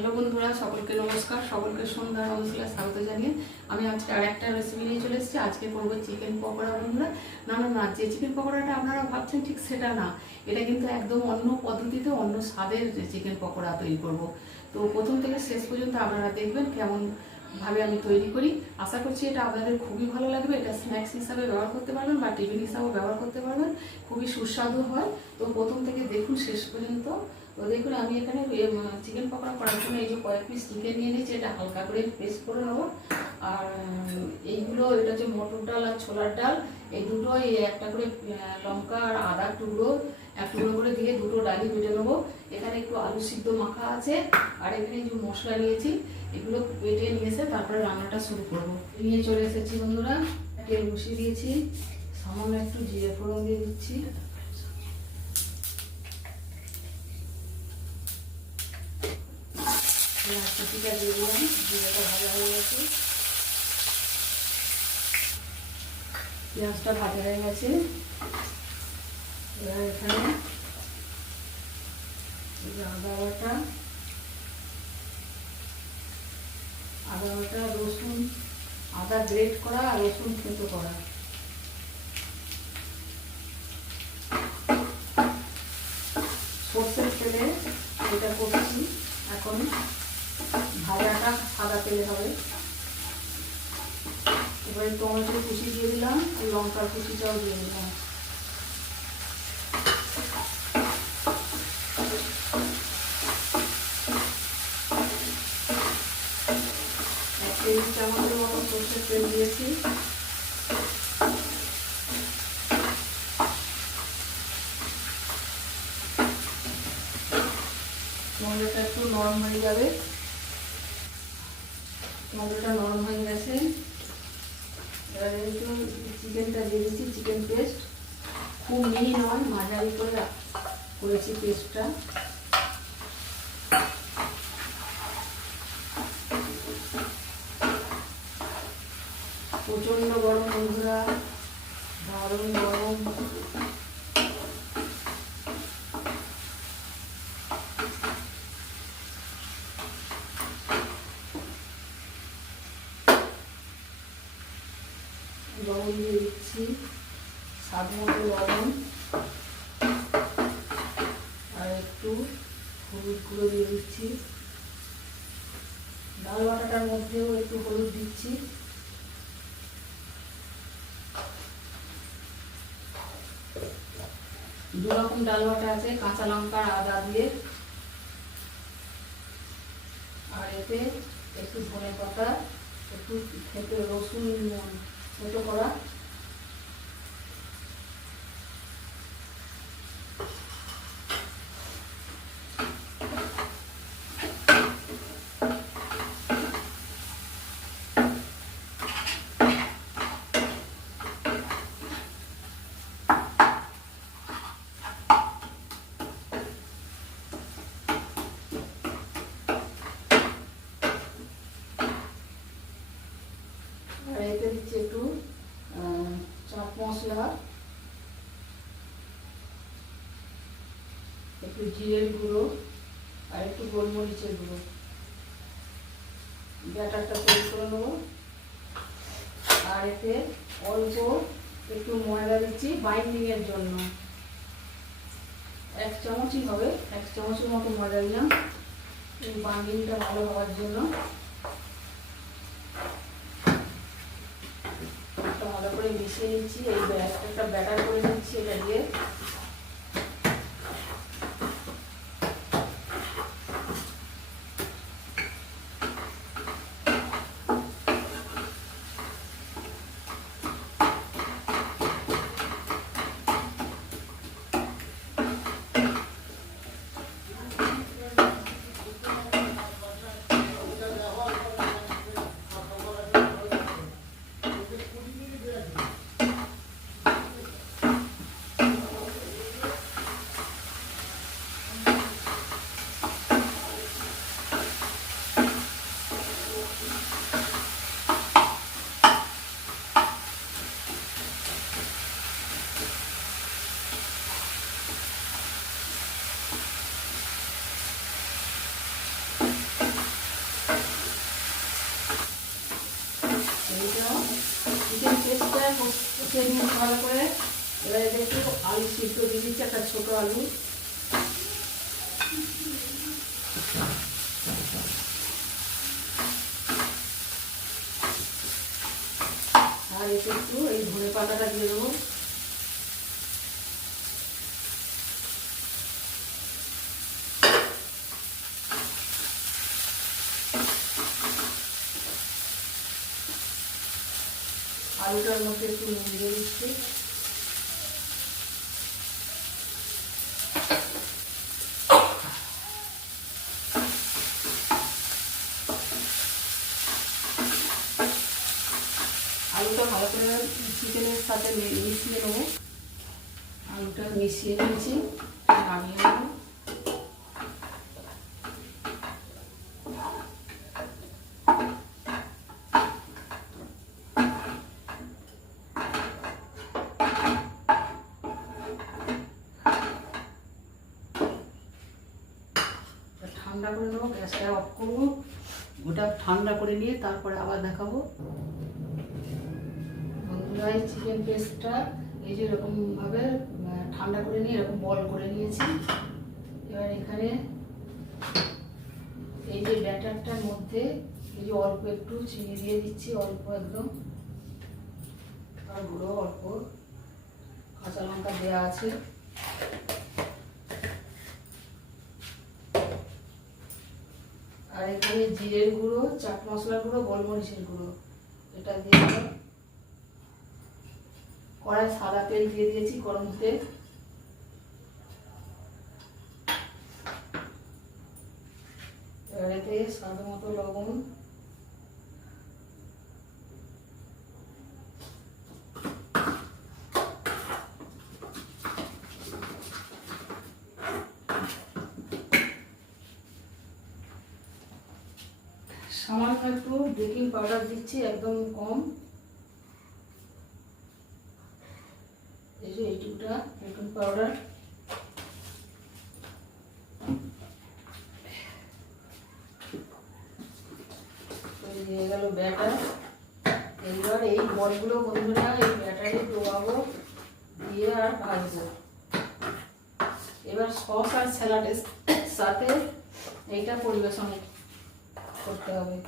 Hello বন্ধুরা, সকলকে নমস্কার, সকলকে সন্ধ্যা নমস্কার, স্বাগত জানিয়ে আমি আজকে আর একটা রেসিপি নিয়ে চলে এসেছি। আজকে করব চিকেন পকোড়া বন্ধুরা। না না না, যে চিকেন পকোড়াটা আপনারা ভাবছেন ঠিক সেটা না। এটা কিন্তু একদম অন্য পদ্ধতিতে, অন্য স্বাদের চিকেন পকোড়া তৈরি করব। তো প্রথম থেকে শেষ পর্যন্ত আপনারা দেখবেন কেমন ভাবে আমি তৈরি করি। আশা করছি এটা আপনাদের খুবই ভালো লাগবে। এটা স্ন্যাক্স হিসাবে ব্যবহার করতে পারবেন বা টিফিন হিসাবেও ব্যবহার করতে পারবেন। খুবই সুস্বাদু হয়। তো প্রথম থেকে দেখুন শেষ পর্যন্ত। তো দেখুন, আমি এখানে চিকেন পকোড়া করার জন্য এই যে কয়েক পিস চিকেন নিয়ে নিয়েছি, এটা হালকা করে পেস্ট করে নেব। আর, এইগুলো, এটা হচ্ছে মটর ডাল আর ছোলার ডাল। এই দুটো, এই একটা করে লঙ্কা আর আদা টুকরো, এক টুকরো করে দিয়ে দুটো ডালি বেটে নেব। এখানে একটু আলু সিদ্ধ মাখা আছে, আর এখানে যে মশলা নিয়েছি, এগুলো বেটে নিয়ে এসে তারপরে রান্নাটা শুরু করব। নিয়ে চলে এসেছি বন্ধুরা, তেল বসিয়ে দিয়েছি, সামান্য একটু জিরে ফোড়ন দিয়ে দিচ্ছি। দিয়ে দিলাম জিরেটা ভাজা হয়ে গেছে পেঁয়াজটা ভাজা হয়ে গেছে। এবার এখানে আদা বাটা আদা বাটা, রসুন, আদা গ্রেট করা আর রসুন থেতো করা। সর্ষের তেলে এটা করছি। এখন ভাজাটা সাদা তেলে হবে। এবারে টমেটো কুচি দিয়ে দিলাম, লঙ্কার কুচিটাও দিয়ে দিলাম। টেবিল চামচের মতো তেল দিয়েছি। টমেটোটা একটু নরম হয়ে যাবে। টমেটোটা নরম হয়ে গেছে। এবারে একটু চিকেনটা দিয়ে দিচ্ছি, চিকেন পেস্ট। খুব মিহি নয়, মাঝারি করে করেছি পেস্টটা প্রচণ্ড গরম বন্ধুরা দারুণ গরম লবণ দিয়ে দিচ্ছি স্বাদ মতো লবণ আর একটু হলুদ গুঁড়ো দিয়ে দিচ্ছি। ডাল বাটাটার মধ্যেও একটু হলুদ দিচ্ছি। দু রকম ডাল বাটা আছে, কাঁচা লঙ্কা আদা দিয়ে। আর এতে একটু ধনে পাতা, একটু খেতে রসুন ছোটো করা আর এতে দিচ্ছি একটু আহ, চাট মশলা একটু জিরের গুঁড়ো আর একটু গোলমরিচের গুঁড়ো। ব্যাটারটা তৈরি করে নেব। আর এতে অল্প একটু ময়দা দিচ্ছি বাইন্ডিংয়ের জন্য। এক চামচই হবে, এক চামচের মতো ময়দা দিলাম। এই বাইন্ডিংটা ভালো হওয়ার জন্য। ভালো করে মিশিয়ে নিচ্ছি। এই একটা ব্যাটার করে নিচ্ছি এটা দিয়ে। ভালো করে। এবার এটা একটু আলু সিদ্ধ দিয়ে দিচ্ছি, একটা ছোটো আলু। আর এটা একটু এই ধনে পাতাটা দিয়ে দেবো। আলুটার মধ্যে একটু নুন দিয়ে দিচ্ছি। আলুটা ভালো করে চিকেনের সাথে মিশিয়ে নেব। আলুটা মিশিয়ে নিয়েছি, নামিয়ে নেব এটা ঠান্ডা করে নেব, গ্যাসটা অফ করব, ওটা ঠান্ডা করে নিয়ে তারপরে আবার দেখাবো। বন্ধুরা, এই চিকেন পেস্টটা এই যে এরকমভাবে ঠান্ডা করে নিয়ে এরকম বল করে নিয়েছি। এবার এখানে এই যে ব্যাটারটার মধ্যে এই যে অল্প একটু চিনি দিয়ে দিচ্ছি, অল্প একদম। আর গুঁড়ো অল্প। কাঁচা লঙ্কা দেওয়া আছে। আর এখানে জিরের গুঁড়ো, চাট মশলার গুঁড়ো, গোলমরিচের গুঁড়ো। এটা দিয়ে কড়াই সাদা তেল দিয়ে দিয়েছি গরম তেল। এতে স্বাদ মতো লবণ সামান্য একটু বেকিং পাউডার দিচ্ছি, একদম কম। এই যে এইটুকুটা বেকিং পাউডার দিয়ে গেল ব্যাটার এইবার এই বলগুলো বন্ধুরা, এই ব্যাটারে ডোবাবো, দিয়ে আর ভাজবো। এবার সস আর স্যালাডের সাথে এইটা পরিবেশন করতে হবে।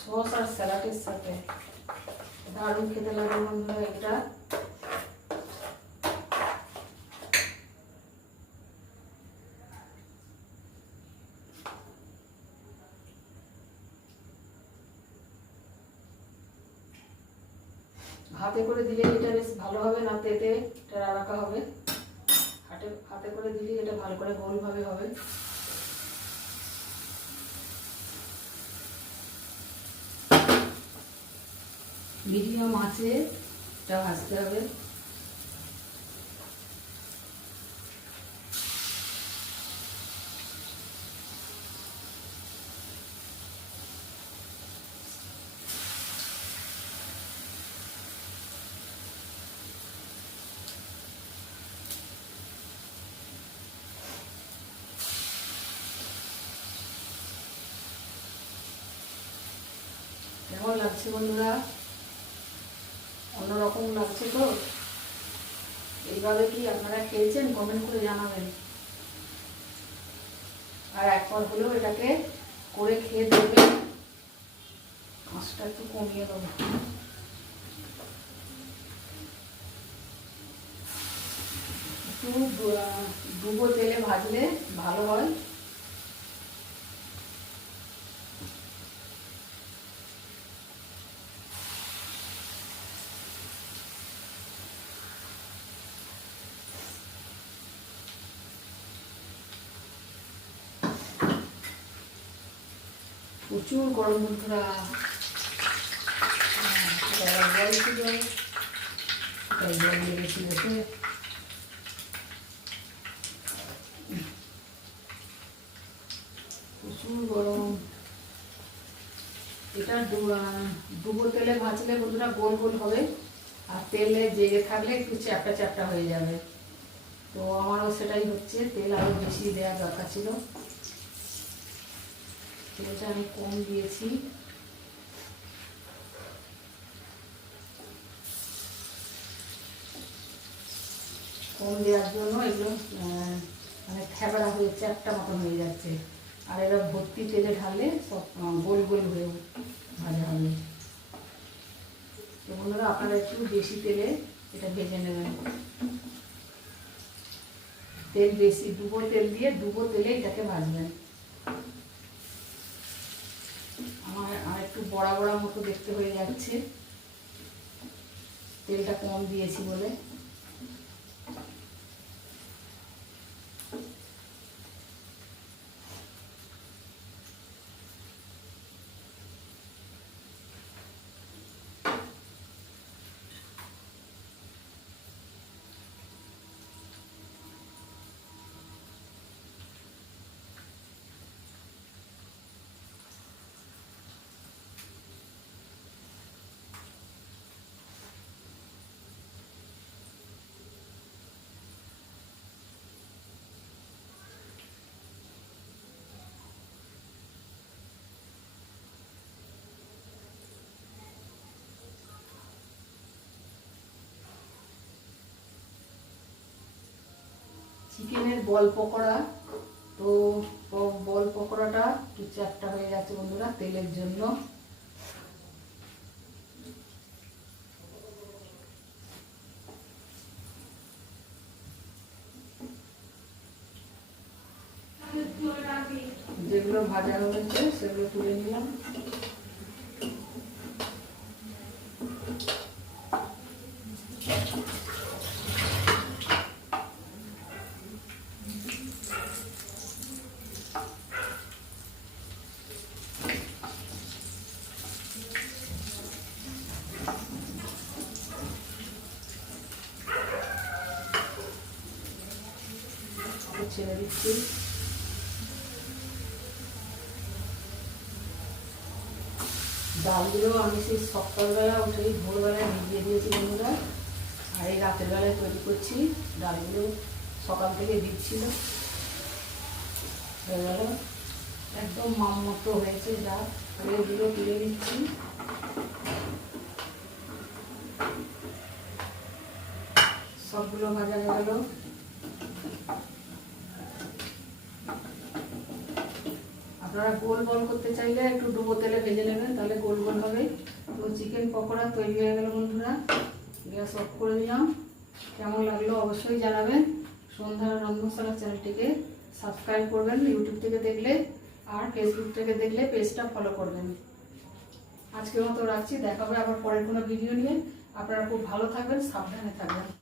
সস আর স্যালাডের সাথে। দারুণ খেতে লাগে এটা। হাতে করে দিলে এটা বেশ ভালো হবে না তেতে, এটা রাখা হবে। হাতে হাতে করে দিলে এটা ভালো করে গোলভাবে হবে। মিডিয়াম আছে এটা ভাজতে হবে। কেমন লাগছে বন্ধুরা? অন্যরকম লাগছে তো। এইভাবে কি আপনারা খেয়েছেন কমেন্ট করে জানাবেন। আর একবার হলেও এটাকে করে খেয়ে দেখবেন। আঁচটা একটু কমিয়ে দেবো। একটু ডুবো তেলে ভাজলে ভালো হয়। প্রচুর গরম বন্ধুরা জল ছিল। তাই প্রচুর গরম। এটা ডুবো তেলে ভাজলে বন্ধুরা গোল গোল হবে। আর তেলে জেগে থাকলে একটু চ্যাপটা চ্যাপটা হয়ে যাবে। তো আমারও সেটাই হচ্ছে, তেল আরও বেশি দেওয়ার দরকার ছিল। তেলটা আমি কম দিয়েছি। কম দেওয়ার জন্য এগুলো মানে থ্যাবড়া হয়ে চ্যাপটা মতন হয়ে যাচ্ছে। আর এরা ভর্তি তেলে ঢাললে সব গোল গোল হয়ে ভাজা হবে। তো বন্ধুরা, আপনারা একটু বেশি তেলে এটা ভেজে নেবেন। তেল বেশি ডুবো তেল দিয়ে ডুবো তেলে এটাকে ভাজবেন। আমার আর একটু বড়া বড়া মতো দেখতে হয়ে যাচ্ছে। তেলটা কম দিয়েছি বলে। চিকেনের বল পকোড়া। তো বল পকোড়াটা একটু চ্যাপটা হয়ে যাচ্ছে বন্ধুরা তেলের জন্য। যেগুলো ভাজা হয়েছে সেগুলো তুলে নিলাম। ছেড়ে দিচ্ছি। ডালগুলো আমি সেই সকালবেলা উঠেই ভোরবেলায় ভিজিয়ে দিয়েছি বন্ধুরা। আর এই রাতের বেলায় তৈরি করছি ডালগুলো। সকাল থেকে দিচ্ছিল। হয়ে একদম মামমতো হয়েছে ডাল। এগুলো তুলে নিচ্ছি। সবগুলো ভাজা গেল। আপনারা গোল বল করতে চাইলে একটু ডুবো তেলে ভেজে নেবেন, তাহলে গোল গোল হবে। তো চিকেন পকোড়া তৈরি হয়ে গেল বন্ধুরা। গ্যাস অফ করে দিলাম। কেমন লাগল অবশ্যই জানাবেন। সন্ধ্যার রন্ধনশালা চ্যানেলটিকে সাবস্ক্রাইব করবেন, ইউটিউব থেকে দেখলে আর ফেসবুক থেকে দেখলে পেজটা ফলো করবেন। আজকের মতো রাখছি। দেখা হবে আবার পরের কোনো ভিডিও নিয়ে। আপনারা খুব ভালো থাকবেন, সাবধানে থাকবেন।